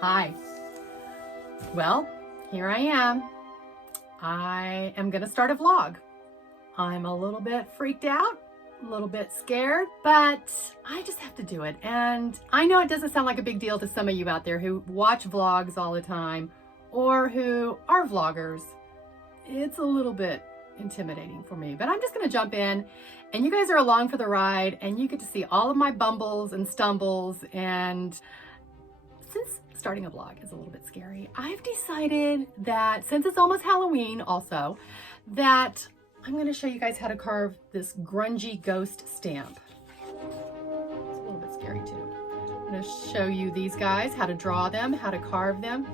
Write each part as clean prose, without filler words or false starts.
Hi. Well, here I am. I am gonna start a vlog. I'm a little bit freaked out, a little bit scared, but I just have to do it. And I know it doesn't sound like a big deal to some of you out there who watch vlogs all the time or who are vloggers. It's a little bit intimidating for me, but I'm just gonna jump in and you guys are along for the ride and you get to see all of my bumbles and stumbles. And since starting a vlog is a little bit scary, I've decided that since it's almost Halloween also, that I'm gonna show you guys how to carve this grungy ghost stamp. It's a little bit scary too. I'm gonna show you these guys, how to draw them, how to carve them.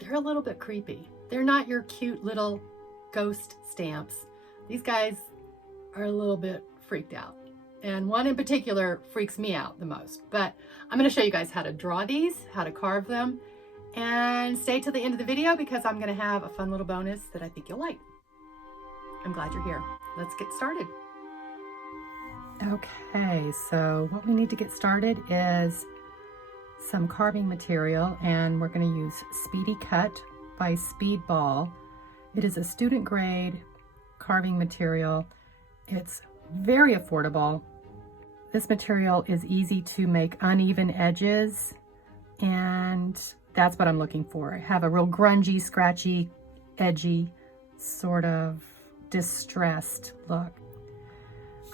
They're a little bit creepy. They're not your cute little ghost stamps. These guys are a little bit freaked out. And one in particular freaks me out the most. But I'm going to show you guys how to draw these, how to carve them, and stay till the end of the video because I'm going to have a fun little bonus that I think you'll like. I'm glad you're here. Let's get started. Okay, so what we need to get started is some carving material, and we're going to use Speedy-Cut by Speedball. It is a student grade carving material. It's very affordable. This material is easy to make uneven edges, and that's what I'm looking for. I have a real grungy, scratchy, edgy, sort of distressed look.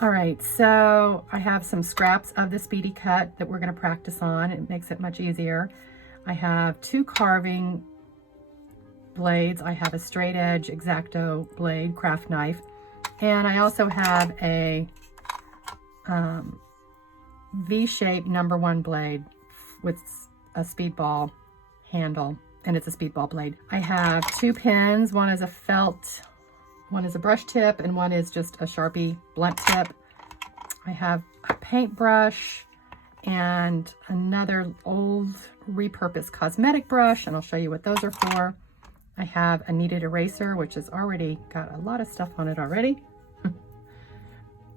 All right, so I have some scraps of the Speedy-Cut that we're going to practice on. It makes it much easier. I have 2 carving blades. I have a straight edge X-Acto blade, craft knife, and I also have a V-shaped #1 blade with a Speedball handle, and it's a Speedball blade. I have 2 pins. One is a felt, one is a brush tip, and one is just a Sharpie blunt tip. I have a paintbrush and another old repurposed cosmetic brush, and I'll show you what those are for. I have a kneaded eraser, which has already got a lot of stuff on it already.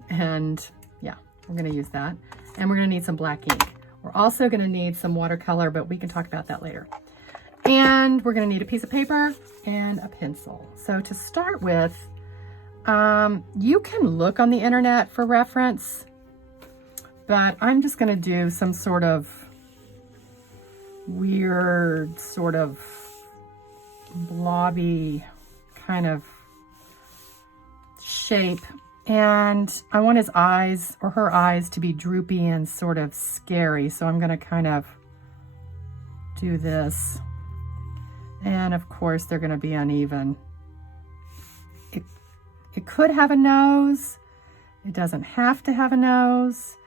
And yeah, we're gonna use that. And we're gonna need some black ink. We're also gonna need some watercolor, but we can talk about that later. And we're gonna need a piece of paper and a pencil. So to start with, you can look on the internet for reference, but I'm just gonna do some sort of weird, sort of blobby kind of shape. And I want his eyes or her eyes to be droopy and sort of scary. So I'm gonna kind of do this. And of course they're gonna be uneven. It could have a nose. It doesn't have to have a nose.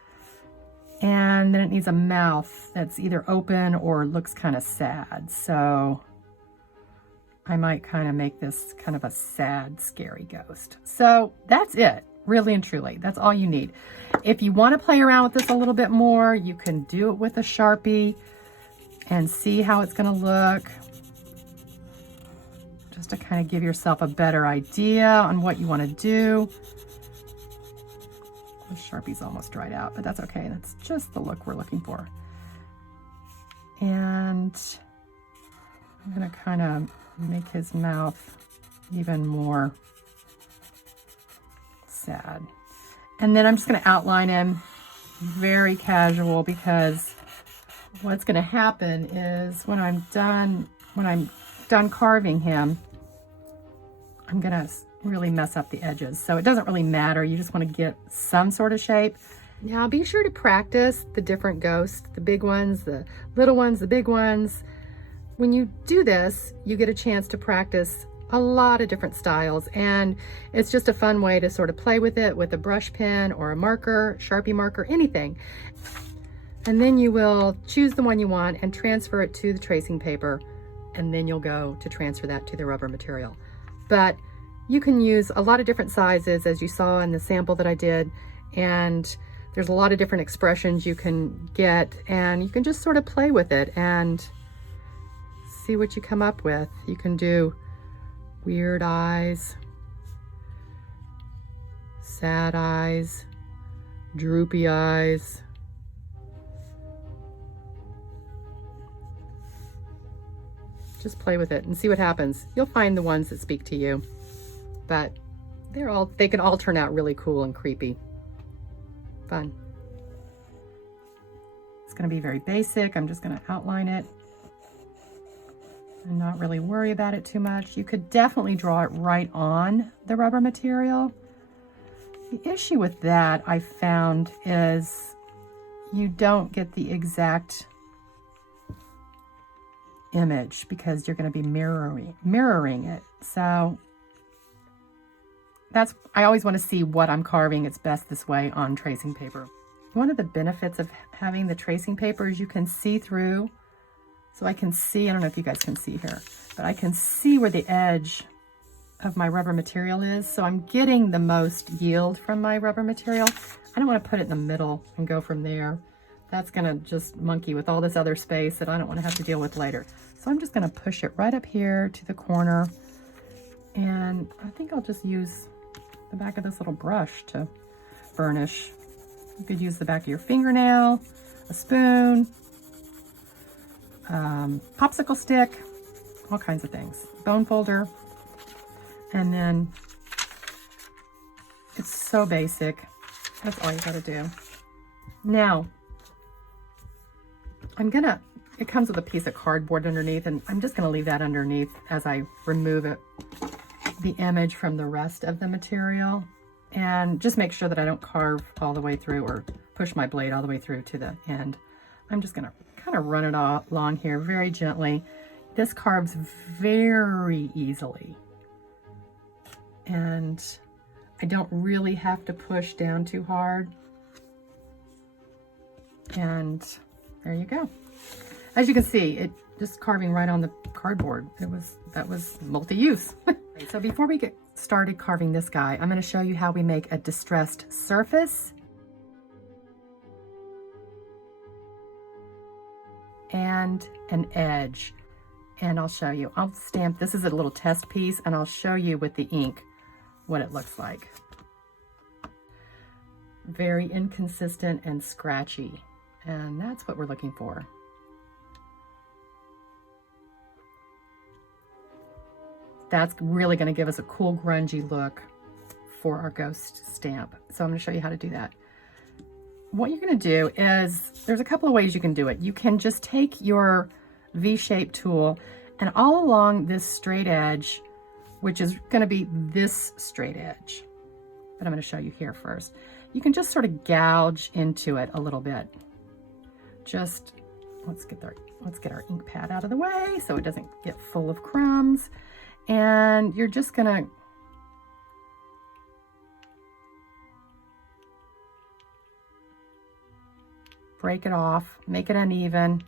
And then it needs a mouth that's either open or looks kind of sad. So I might kind of make this kind of a sad, scary ghost. So that's it, really and truly. That's all you need. If you want to play around with this a little bit more, you can do it with a Sharpie and see how it's going to look. Just to kind of give yourself a better idea on what you want to do. The Sharpie's almost dried out, but that's okay. That's just the look we're looking for. And I'm going to kind of make his mouth even more sad. And then I'm just going to outline him very casual, because what's going to happen is when I'm done carving him, I'm going to really mess up the edges. So it doesn't really matter. You just want to get some sort of shape. Now be sure to practice the different ghosts, the big ones, the little ones, the big ones. When you do this, you get a chance to practice a lot of different styles, and it's just a fun way to sort of play with it with a brush pen or a marker, Sharpie marker, anything. And then you will choose the one you want and transfer it to the tracing paper, and then you'll go to transfer that to the rubber material. But you can use a lot of different sizes, as you saw in the sample that I did, and there's a lot of different expressions you can get, and you can just sort of play with it and see what you come up with. You can do weird eyes, sad eyes, droopy eyes. Just play with it and see what happens. You'll find the ones that speak to you, but they can all turn out really cool and creepy. Fun. It's going to be very basic. I'm just going to outline it and not really worry about it too much. You could definitely draw it right on the rubber material. The issue with that, I found, is you don't get the exact image because you're going to be mirroring it. So I always want to see what I'm carving. It's best this way on tracing paper. One of the benefits of having the tracing paper is you can see through. So I can see, I don't know if you guys can see here, but I can see where the edge of my rubber material is. So I'm getting the most yield from my rubber material. I don't want to put it in the middle and go from there. That's going to just monkey with all this other space that I don't want to have to deal with later. So I'm just going to push it right up here to the corner. And I think I'll just use the back of this little brush to burnish. You could use the back of your fingernail, a spoon, popsicle stick, all kinds of things, bone folder. And then it's so basic. That's all you got to do. Now, it comes with a piece of cardboard underneath, and I'm just going to leave that underneath as I remove the image from the rest of the material. And just make sure that I don't carve all the way through or push my blade all the way through to the end. I'm just going to kind of run it along here very gently. This carves very easily. And I don't really have to push down too hard. And there you go. As you can see, it just carving right on the cardboard. That was multi-use. So before we get started carving this guy, I'm going to show you how we make a distressed surface and an edge. And I'll show you. I'll stamp, this is a little test piece, and I'll show you with the ink what it looks like. Very inconsistent and scratchy, and that's what we're looking for. That's really going to give us a cool grungy look for our ghost stamp. So I'm going to show you how to do that. What you're going to do is, there's a couple of ways you can do it. You can just take your V-shaped tool and all along this straight edge, which is going to be this straight edge, but I'm going to show you here first. You can just sort of gouge into it a little bit. Just, let's get our ink pad out of the way so it doesn't get full of crumbs. And you're just going to break it off, make it uneven.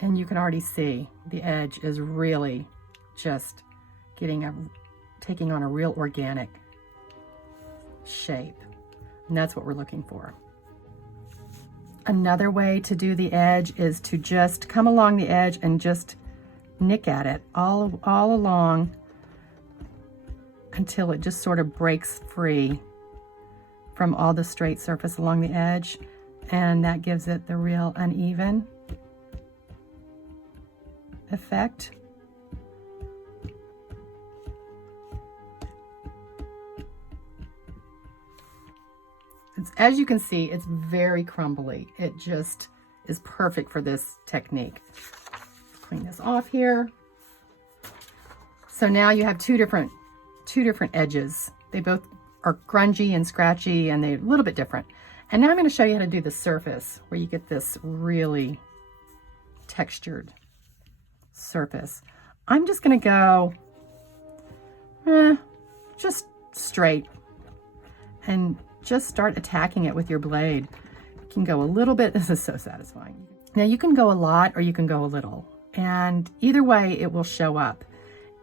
And you can already see the edge is really just taking on a real organic shape. And that's what we're looking for. Another way to do the edge is to just come along the edge and just nick at it all along until it just sort of breaks free from all the straight surface along the edge, and that gives it the real uneven effect. As you can see, it's very crumbly. It just is perfect for this technique. Clean this off here. So now you have two different edges. They both are grungy and scratchy, and they're a little bit different. And now I'm going to show you how to do the surface, where you get this really textured surface. I'm just going to go just straight and just start attacking it with your blade. You can go a little bit. This is so satisfying. Now you can go a lot or you can go a little, and either way it will show up.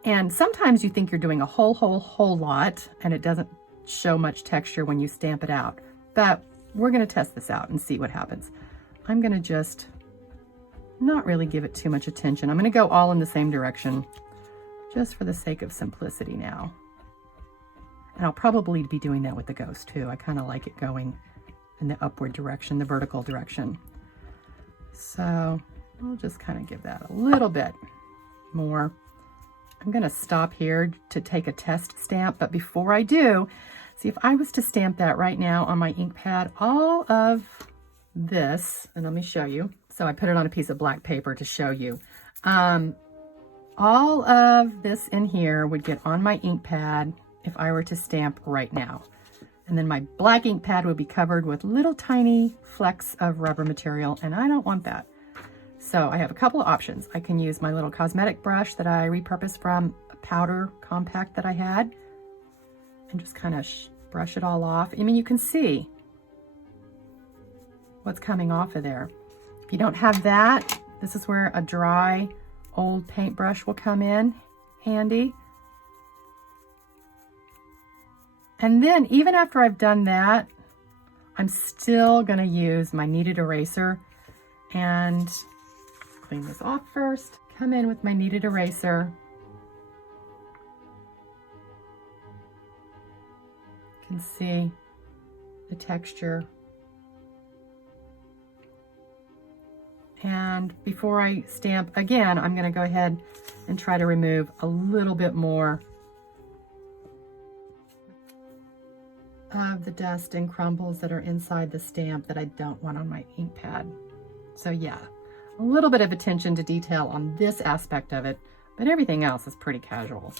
And sometimes you think you're doing a whole lot and it doesn't show much texture when you stamp it out. But we're going to test this out and see what happens. I'm going to just not really give it too much attention. I'm going to go all in the same direction just for the sake of simplicity now. And I'll probably be doing that with the ghost too. I kind of like it going in the upward direction, the vertical direction. So I'll just kind of give that a little bit more. I'm going to stop here to take a test stamp, but before I do, see, if I was to stamp that right now on my ink pad, all of this, and let me show you. So I put it on a piece of black paper to show you. All of this in here would get on my ink pad if I were to stamp right now. And then my black ink pad would be covered with little tiny flecks of rubber material, and I don't want that. So I have a couple of options. I can use my little cosmetic brush that I repurposed from a powder compact that I had and just kind of brush it all off. I mean, you can see what's coming off of there. If you don't have that, this is where a dry old paintbrush will come in handy. And then even after I've done that, I'm still gonna use my kneaded eraser and clean this off first. Come in with my kneaded eraser. You can see the texture. And before I stamp again, I'm going to go ahead and try to remove a little bit more of the dust and crumbles that are inside the stamp that I don't want on my ink pad. So yeah, a little bit of attention to detail on this aspect of it, but everything else is pretty casual.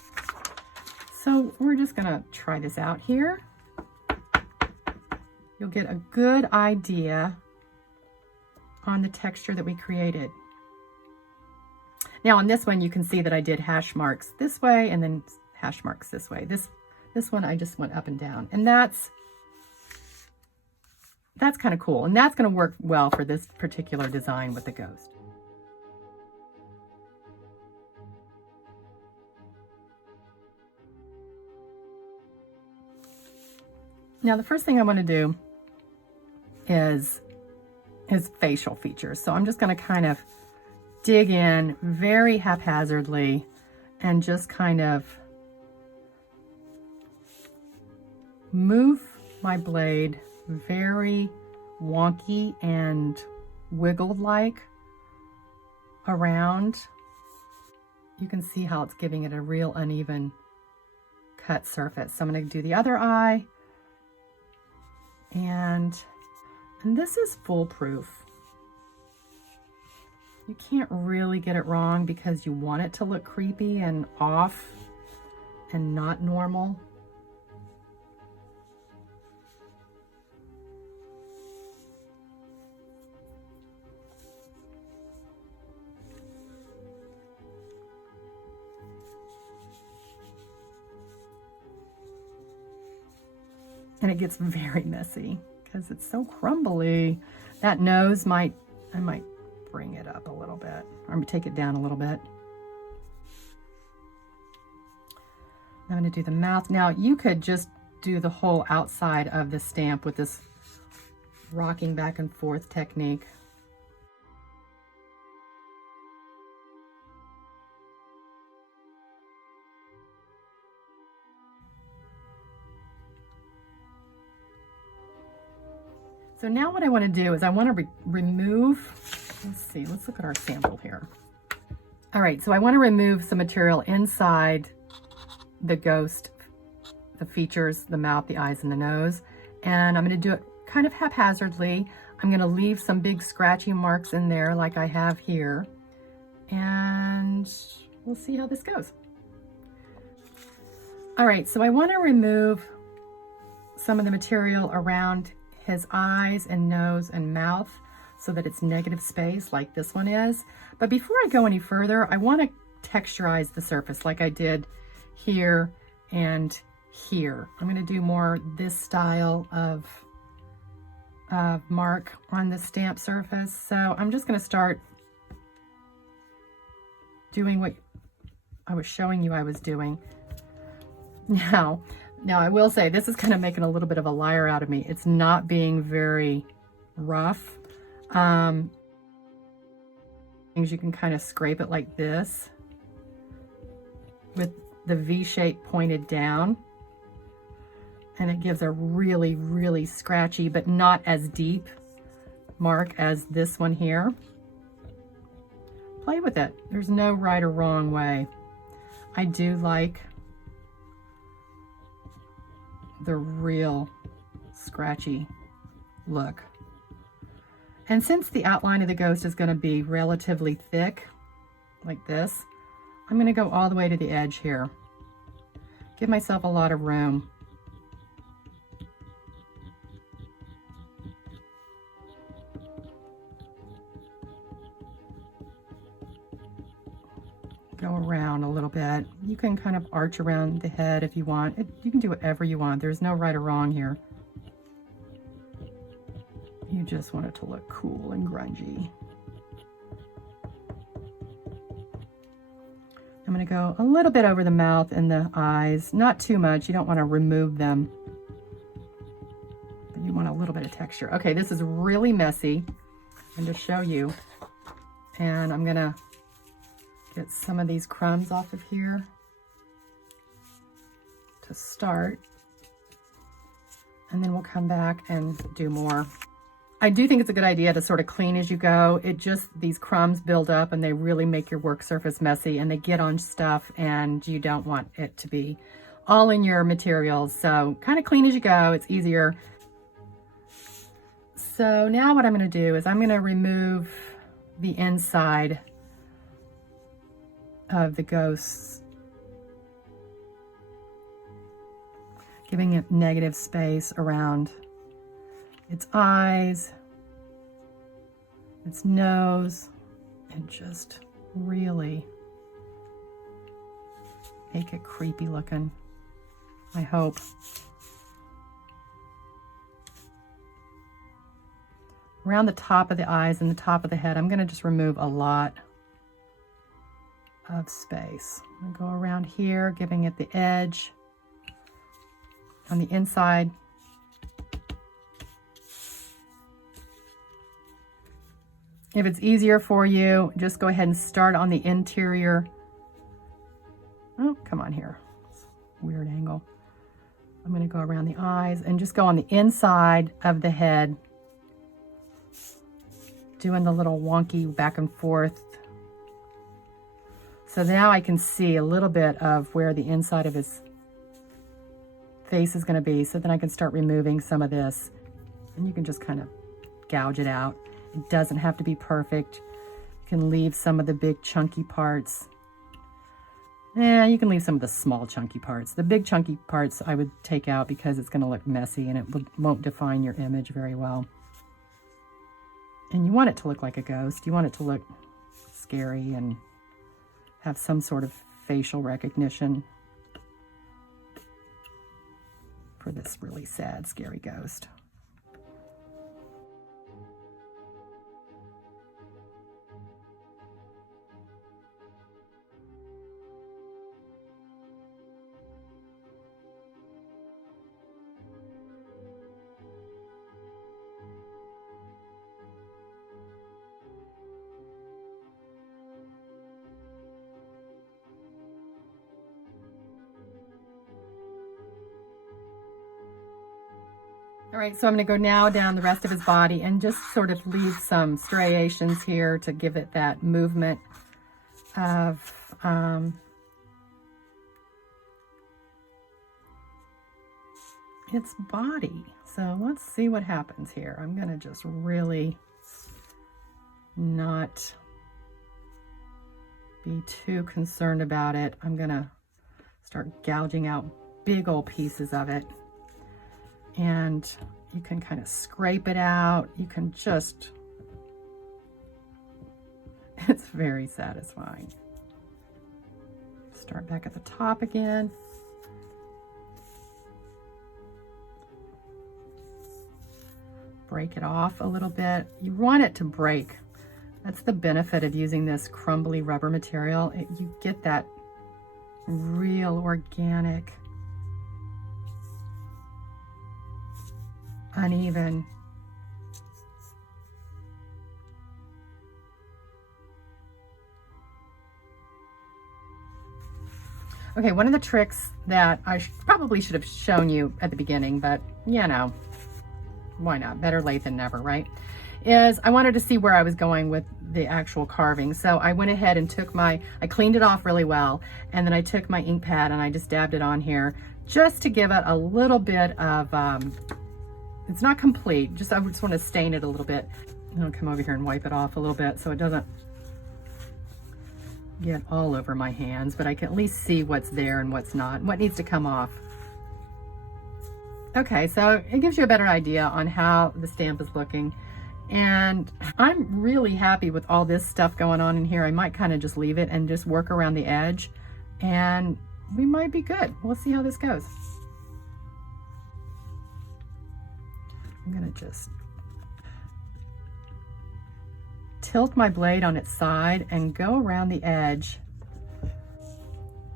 So we're just going to try this out here. You'll get a good idea on the texture that we created. Now on this one, you can see that I did hash marks this way and then hash marks this way. This one I just went up and down, and that's kind of cool, and that's going to work well for this particular design with the ghost. Now the first thing I want to do is his facial features. So I'm just going to kind of dig in very haphazardly and just kind of move my blade very wonky and wiggled like around. You can see how it's giving it a real uneven cut surface. So I'm going to do the other eye, and this is foolproof. You can't really get it wrong because you want it to look creepy and off and not normal. And it gets very messy because it's so crumbly. That nose I might bring it up a little bit, or take it down a little bit. I'm going to do the mouth. Now you could just do the whole outside of the stamp with this rocking back and forth technique. So now what I want to do is I want to remove, let's look at our sample here. All right, so I want to remove some material inside the ghost, the features, the mouth, the eyes, and the nose. And I'm going to do it kind of haphazardly. I'm going to leave some big scratchy marks in there like I have here. And we'll see how this goes. All right, so I want to remove some of the material around his eyes and nose and mouth so that it's negative space like this one is. But before I go any further, I want to texturize the surface like I did here and here. I'm going to do more this style of mark on the stamp surface. So I'm just going to start doing what I was showing you I was doing. Now I will say this is kind of making a little bit of a liar out of me. It's not being very rough. Things you can kind of scrape it like this with the V shape pointed down. and it gives a really, really scratchy, but not as deep mark as this one here. Play with it. There's no right or wrong way. I do like the real scratchy look. And since the outline of the ghost is going to be relatively thick, like this, I'm going to go all the way to the edge here. Give myself a lot of room. Go around a little bit. You can kind of arch around the head if you want. You can do whatever you want. There's no right or wrong here. You just want it to look cool and grungy. I'm going to go a little bit over the mouth and the eyes. Not too much. You don't want to remove them, but you want a little bit of texture. Okay, this is really messy. I'm going to show you. And I'm going to get some of these crumbs off of here to start. And then we'll come back and do more. I do think it's a good idea to sort of clean as you go. These crumbs build up and they really make your work surface messy, and they get on stuff and you don't want it to be all in your materials. So kind of clean as you go, it's easier. So now what I'm going to do is I'm going to remove the inside of the ghosts, giving it negative space around its eyes, its nose, and just really make it creepy looking, I hope. Around the top of the eyes and the top of the head, I'm going to just remove a lot of space. I'm going to go around here, giving it the edge on the inside. If it's easier for you, just go ahead and start on the interior. Oh, come on here. Weird angle. I'm going to go around the eyes and just go on the inside of the head, doing the little wonky back and forth. So now I can see a little bit of where the inside of his face is going to be. So then I can start removing some of this, and you can just kind of gouge it out. It doesn't have to be perfect. You can leave some of the big chunky parts. Yeah, you can leave some of the small chunky parts. The big chunky parts I would take out because it's going to look messy and it won't define your image very well. And you want it to look like a ghost. You want it to look scary and have some sort of facial recognition for this really sad, scary ghost. All right, so I'm going to go now down the rest of his body and just sort of leave some striations here to give it that movement of its body. So let's see what happens here. I'm going to just really not be too concerned about it. I'm going to start gouging out big old pieces of it. And you can kind of scrape it out. You can just, it's very satisfying. Start back at the top again. Break it off a little bit. You want it to break. That's the benefit of using this crumbly rubber material. You get that real organic, uneven Okay, one of the tricks that I probably should have shown you at the beginning, but you know, why not? Better late than never, right? Is I wanted to see where I was going with the actual carving. So I went ahead and I cleaned it off really well, and then I took my ink pad and I just dabbed it on here just to give it a little bit of, it's not complete, I just want to stain it a little bit. I'll come over here and wipe it off a little bit so it doesn't get all over my hands, but I can at least see what's there and what's not, and what needs to come off. Okay, so it gives you a better idea on how the stamp is looking. And I'm really happy with all this stuff going on in here. I might kind of just leave it and just work around the edge, and we might be good. We'll see how this goes. I'm gonna just tilt my blade on its side and go around the edge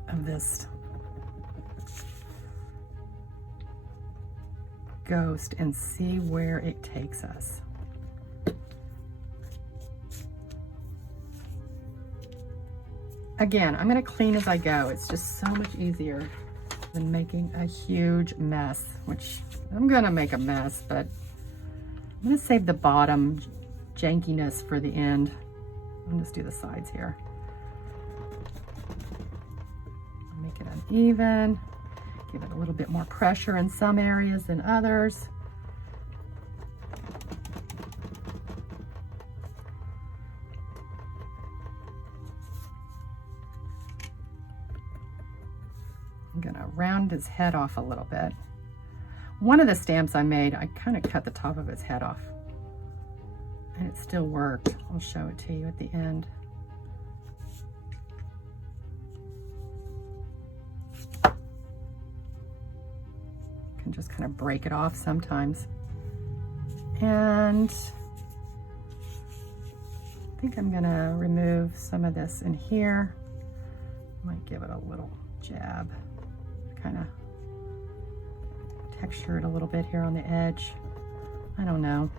of this ghost and see where it takes us. Again, I'm gonna clean as I go. It's just so much easier than making a huge mess, which I'm gonna make a mess, but I'm gonna save the bottom jankiness for the end. I'll just do the sides here. Make it uneven, give it a little bit more pressure in some areas than others. I'm gonna round his head off a little bit. One of the stamps I made, I kind of cut the top of his head off, and it still worked. I'll show it to you at the end. Can just kind of break it off sometimes. And I think I'm gonna remove some of this in here. Might give it a little jab, kind of texture it a little bit here on the edge. I don't know.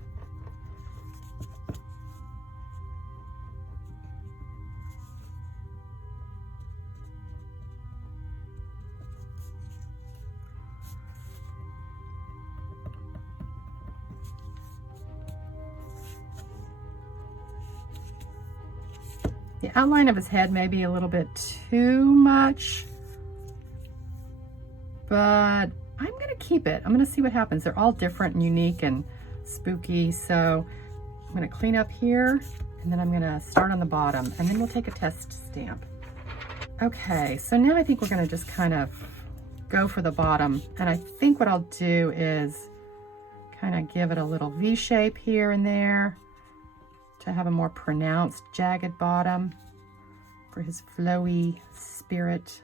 The outline of his head may be a little bit too much, but I'm gonna keep it. I'm gonna see what happens. They're all different and unique and spooky. So I'm gonna clean up here, and then I'm gonna start on the bottom, and then we'll take a test stamp. Okay, so now I think we're gonna just kind of go for the bottom. And I think what I'll do is kind of give it a little V shape here and there to have a more pronounced jagged bottom for his flowy spirit,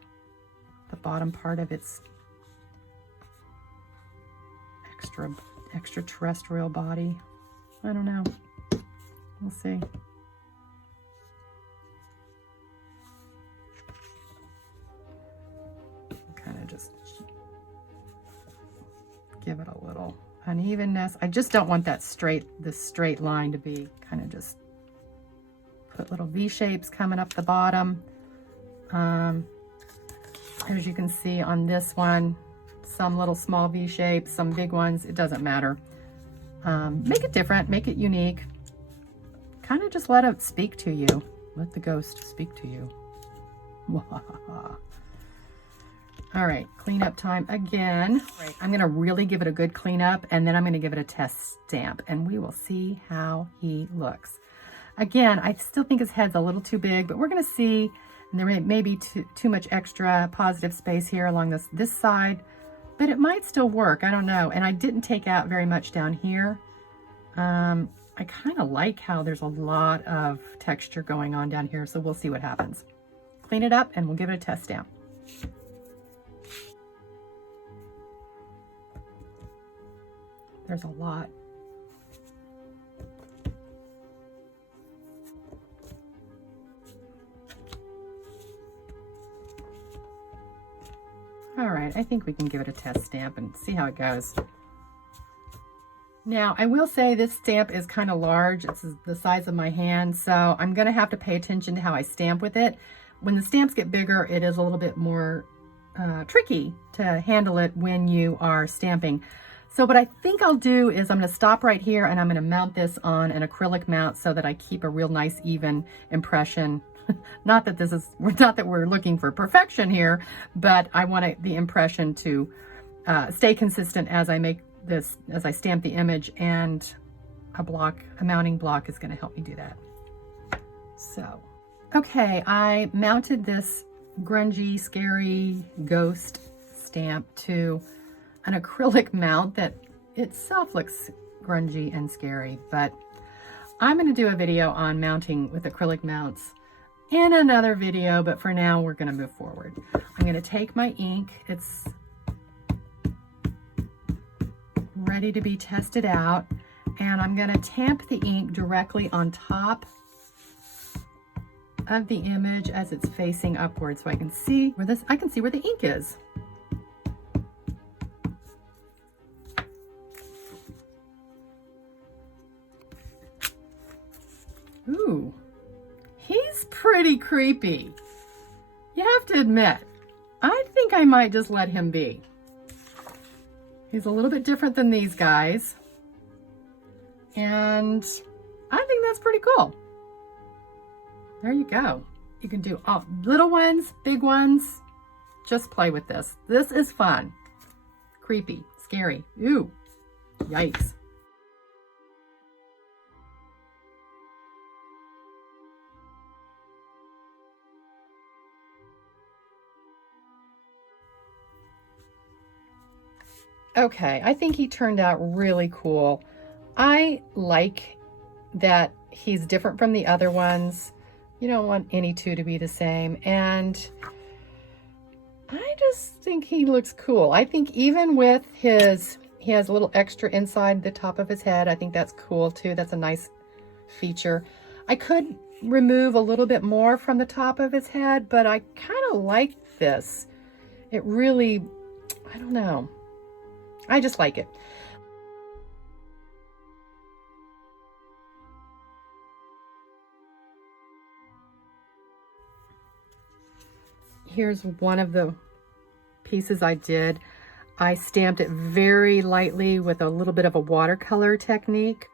the bottom part of its extraterrestrial body. I don't know. We'll see. Kind of just give it a little unevenness. I just don't want this straight line to be kind of just put little V shapes coming up the bottom. As you can see on this one, some little small V shapes, some big ones, it doesn't matter. Make it different, make it unique. Kind of just let it speak to you. Let the ghost speak to you. All right, cleanup time again. Right, I'm gonna really give it a good cleanup, and then I'm gonna give it a test stamp, and we will see how he looks. Again, I still think his head's a little too big, but we're gonna see. And there may be too much extra positive space here along this side, but it might still work, I don't know. And I didn't take out very much down here. I kind of like how there's a lot of texture going on down here, so we'll see what happens. Clean it up and we'll give it a test stamp. There's a lot. All right, I think we can give it a test stamp and see how it goes. Now, I will say this stamp is kind of large. It's the size of my hand, so I'm gonna have to pay attention to how I stamp with it. When the stamps get bigger, it is a little bit more tricky to handle it when you are stamping. So what I think I'll do is I'm going to stop right here, and I'm going to mount this on an acrylic mount so that I keep a real nice even impression. Not that we're looking for perfection here, but I want the impression to stay consistent as I make this, as I stamp the image, and a mounting block is going to help me do that. So, okay, I mounted this grungy, scary ghost stamp to an acrylic mount that itself looks grungy and scary, but I'm going to do a video on mounting with acrylic mounts in another video, but for now we're going to move forward. I'm going to take my ink. It's ready to be tested out, and I'm going to tamp the ink directly on top of the image as it's facing upward, so I can see where the ink is. Ooh, he's pretty creepy. You have to admit, I think I might just let him be. He's a little bit different than these guys, and I think that's pretty cool. There you go. You can do all little ones, big ones. Just play with this. This is fun. Creepy, scary. Ooh, yikes. Okay, I think he turned out really cool. I like that he's different from the other ones. You don't want any two to be the same. And I just think he looks cool. I think even with he has a little extra inside the top of his head. I think that's cool too. That's a nice feature. I could remove a little bit more from the top of his head, but I kind of like this. It really, I don't know. I just like it. Here's one of the pieces I did. I stamped it very lightly with a little bit of a watercolor technique.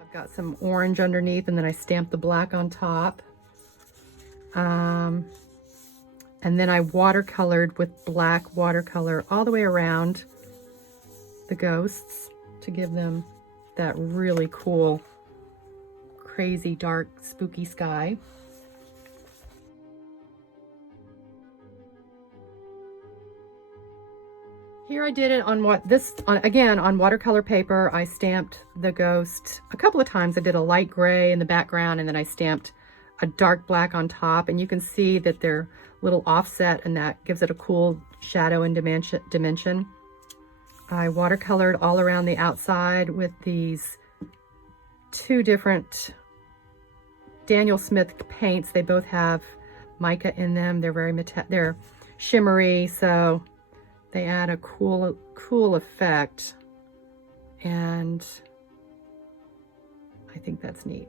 I've got some orange underneath, and then I stamped the black on top. And then I watercolored with black watercolor all the way around the ghosts to give them that really cool, crazy, dark, spooky sky. Here I did it on again on watercolor paper. I stamped the ghost a couple of times. I did a light gray in the background, and then I stamped a dark black on top, and you can see that they're little offset, and that gives it a cool shadow and dimension. I watercolored all around the outside with these two different Daniel Smith paints. They both have mica in them. They're shimmery, so they add a cool effect, and I think that's neat.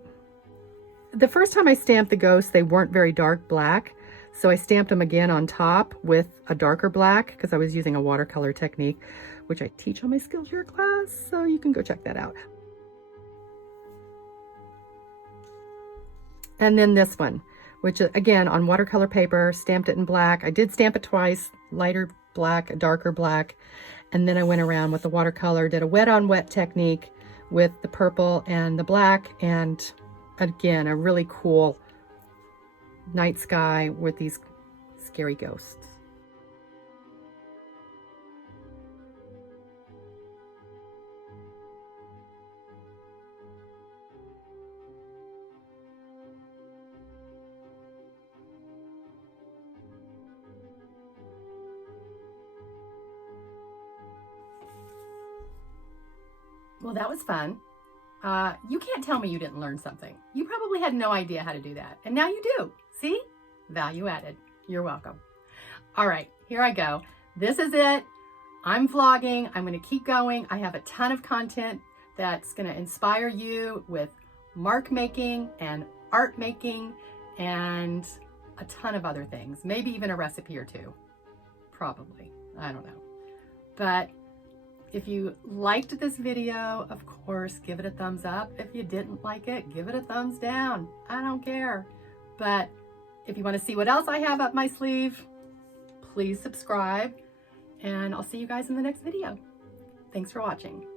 The first time I stamped the ghosts, they weren't very dark black, so I stamped them again on top with a darker black because I was using a watercolor technique, which I teach on my Skillshare class, so you can go check that out. And then this one, which again on watercolor paper, stamped it in black. I did stamp it twice, lighter black, a darker black, and then I went around with the watercolor, did a wet on wet technique with the purple and the black, and again, a really cool night sky with these scary ghosts. Well, that was fun. You can't tell me you didn't learn something. You probably had no idea how to do that, and now you do. See? Value added. You're welcome. All right, here I go. This is it. I'm vlogging. I'm going to keep going. I have a ton of content that's going to inspire you with mark making and art making and a ton of other things. Maybe even a recipe or two. Probably. I don't know. But if you liked this video, of course, give it a thumbs up. If you didn't like it, give it a thumbs down. I don't care. But if you want to see what else I have up my sleeve, please subscribe. And I'll see you guys in the next video. Thanks for watching.